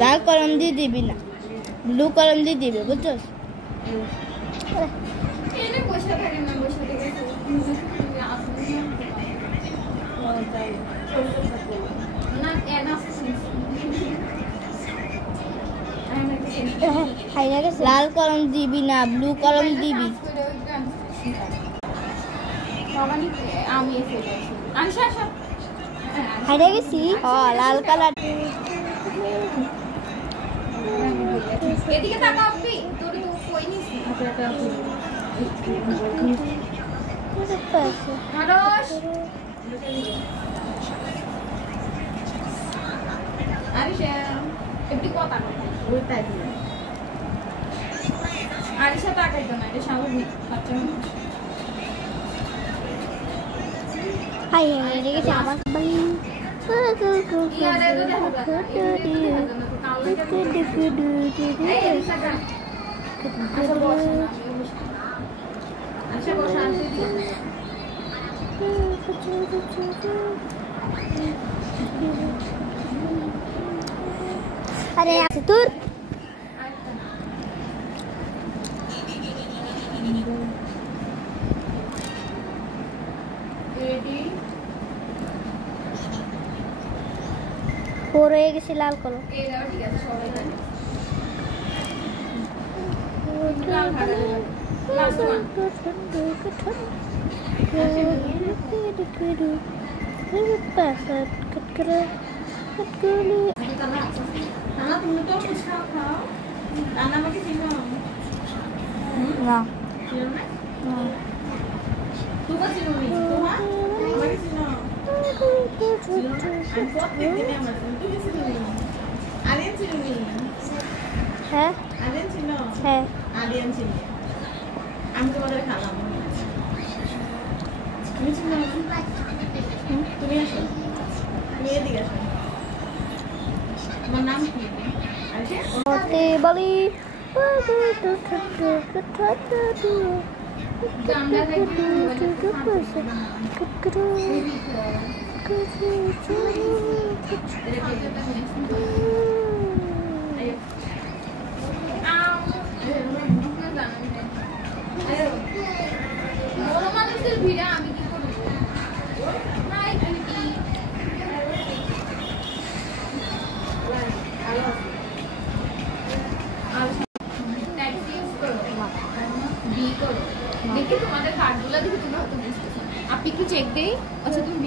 লাল কলম দিয়ে দিবি না, ব্লু কলম দিয়ে দিবি, বুঝছস? লাল কলম দিবি না, ব্লু কলম দিবি। হাইরা গেছি লাল কালার। এদিকে তাকা আপনি, তোর তো কই নিছি। নরস আরিশা একটু কথা বল, ওইটাই দিও। আরিশা তাকাইতো না, এটা স্বাভাবিক বাচ্চা মানুষ। হাই হাই দেখেছি আমার বাড়ি। ইয়ারে তো দেখা যায়, আচ্ছা বস না, আচ্ছা বস আনতে দিও। আরে আছে তোর রেডি পরে গেছে লাল কলম। এই দাও, ঠিক আছে সবাই জানে লাল খাড়া লাল ওয়ান না তুমি তো ফুচকা খাও, রান্না আমাকে চিনো না চিনো না? তুমি চিনো নি তোমার আমাকে চিনো চিনো না? আমি প্রত্যেক দিনে আমার তুমি চিনো নি? আরিয়ান চিনো নি? হ্যাঁ আরিয়ান চিনো? হ্যাঁ আরিয়ান চিনি, আমি তোমাদের খালাম। তুমি চিনো না? তুমি আসো, তুমি এদিকে আসো। তোমার নাম কি? আরিশা? হতে বলি গামলা থেকে মানুষের ভিড়ে আমি কি করবো? দেখি তোমাদের কার্ডগুলো দেখি তোমরা হয়তো বুঝতেছো। আপনি একটু চেক দেই। আচ্ছা তুমি